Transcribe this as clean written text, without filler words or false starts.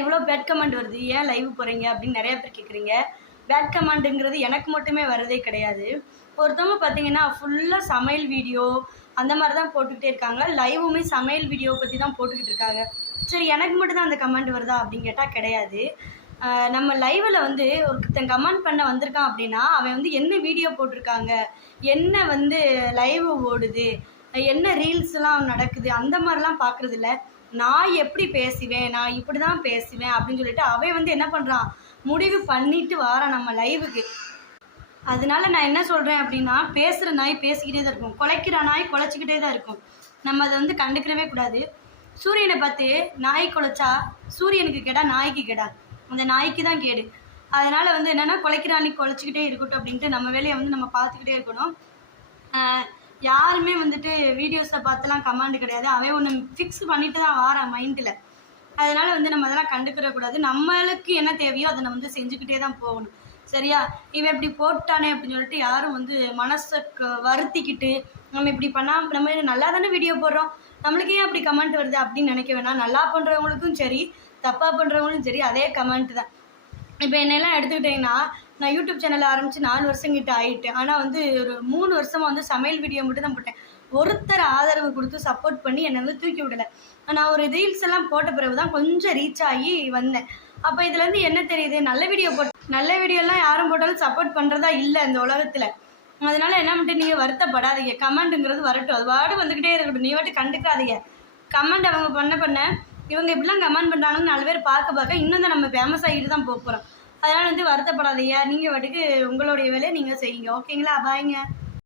இவ்வளோ bad comment வருது, ஏன் லைவ் போகிறீங்க அப்படின்னு நிறைய பேர் கேட்குறீங்க. பேட் கமெண்ட்டுங்கிறது எனக்கு மட்டுமே வரதே கிடையாது. ஒருத்தவங்க பார்த்தீங்கன்னா ஃபுல்லாக சமையல் வீடியோ அந்த மாதிரி தான் போட்டுக்கிட்டே இருக்காங்க. லைவுமே சமையல் வீடியோ பற்றி தான் போட்டுக்கிட்டு இருக்காங்க. சரி, எனக்கு மட்டும்தான் அந்த கமெண்ட் வருதா அப்படின்னு கேட்டால் கிடையாது. நம்ம லைவில் வந்து ஒருத்தன் கமெண்ட் பண்ண வந்திருக்கான் அப்படின்னா அவன் வந்து என்ன வீடியோ போட்டிருக்காங்க, என்ன வந்து லைவ் ஓடுது, என்ன ரீல்ஸ்லாம் நடக்குது, அந்த மாதிரிலாம் பார்க்குறதில்ல. நான் எப்படி பேசுவேன், நான் இப்படி தான் பேசுவேன் அப்படின்னு சொல்லிட்டு அவன் வந்து என்ன பண்ணுறான், முடிவு பண்ணிட்டு வாரான் நம்ம லைவுக்கு. அதனால நான் என்ன சொல்கிறேன் அப்படின்னா, பேசுகிற நாய் பேசிக்கிட்டே தான் இருக்கும், குலைக்கிற நாய் குலைச்சிக்கிட்டே தான் இருக்கும். நம்ம அதை வந்து கண்டுக்கிறவே கூடாது. சூரியனை பார்த்து நாய் குலைச்சா சூரியனுக்கு கேடா, நாய்க்கு கேடா, அந்த நாய்க்கு தான் கேடு. அதனால் வந்து என்னென்னா குலைக்கிற நாய் குலைச்சிக்கிட்டே இருக்கட்டும் அப்படின்ட்டு நம்ம வேலையை வந்து நம்ம பார்த்துக்கிட்டே இருக்கணும். யாருமே வந்துட்டு வீடியோஸை பார்த்துலாம் கமெண்ட் கிடையாது. அவன் ஒன்று ஃபிக்ஸ் பண்ணிட்டு தான் வாரான் மைண்டில். அதனால் வந்து நம்ம அதெல்லாம் கண்டுக்கிறக்கூடாது. நம்மளுக்கு என்ன தேவையோ அதை நம்ம வந்து செஞ்சுக்கிட்டே தான் போகணும். சரியா? இவன் இப்படி போட்டானே அப்படின்னு சொல்லிட்டு யாரும் வந்து மனசை வருத்திக்கிட்டு நம்ம இப்படி பண்ணால் நம்ம நல்லா தானே வீடியோ போடுறோம், நம்மளுக்கு ஏன் அப்படி கமெண்ட் வருது அப்படின்னு நினைக்க வேணாம். நல்லா பண்ணுறவங்களுக்கும் சரி, தப்பாக பண்ணுறவங்களுக்கும் சரி அதே கமெண்ட் தான். இப்போ என்னெல்லாம் எடுத்துக்கிட்டிங்கன்னா, நான் யூடியூப் சேனல் ஆரம்பித்து 4 வருஷம் கிட்ட ஆகிட்டு. ஆனால் வந்து ஒரு 3 வருஷமாக வந்து சமையல் வீடியோ மட்டும் தான் போட்டேன். ஒருத்தர் ஆதரவு கொடுத்து சப்போர்ட் பண்ணி என்னை வந்து தூக்கி விடலை. நான் ஒரு ரீல்ஸ் எல்லாம் போட்ட பிறகு தான் கொஞ்சம் ரீச் ஆகி வந்தேன். அப்போ இதுலேருந்து என்ன தெரியுது, நல்ல வீடியோலாம் யாரும் போட்டாலும் சப்போர்ட் பண்ணுறதா இல்லை இந்த உலகத்தில். அதனால் என்ன பண்ணிட்டு நீங்கள் வருத்தப்படாதீங்க. கமெண்ட்டுங்கிறது வரட்டும், அது வாடு வந்துக்கிட்டே இருக்கட்டும், நீ வாட்டு கண்டுக்காதீங்க. கமெண்ட் அவங்க பண்ண இவங்க இப்படிலாம் கமெண்ட் பண்ணுறாங்கன்னு 4 பேர் பார்க்க இன்னும் தான் நம்ம ஃபேமஸ் ஆகிட்டு தான் போகிறோம். அதனால் வந்து வருத்தப்படாதீங்க. நீங்கள் வாட்டுக்கு உங்களுடைய வேலையை நீங்கள் செய்யுங்க. ஓகேங்களா? பாய்ங்க.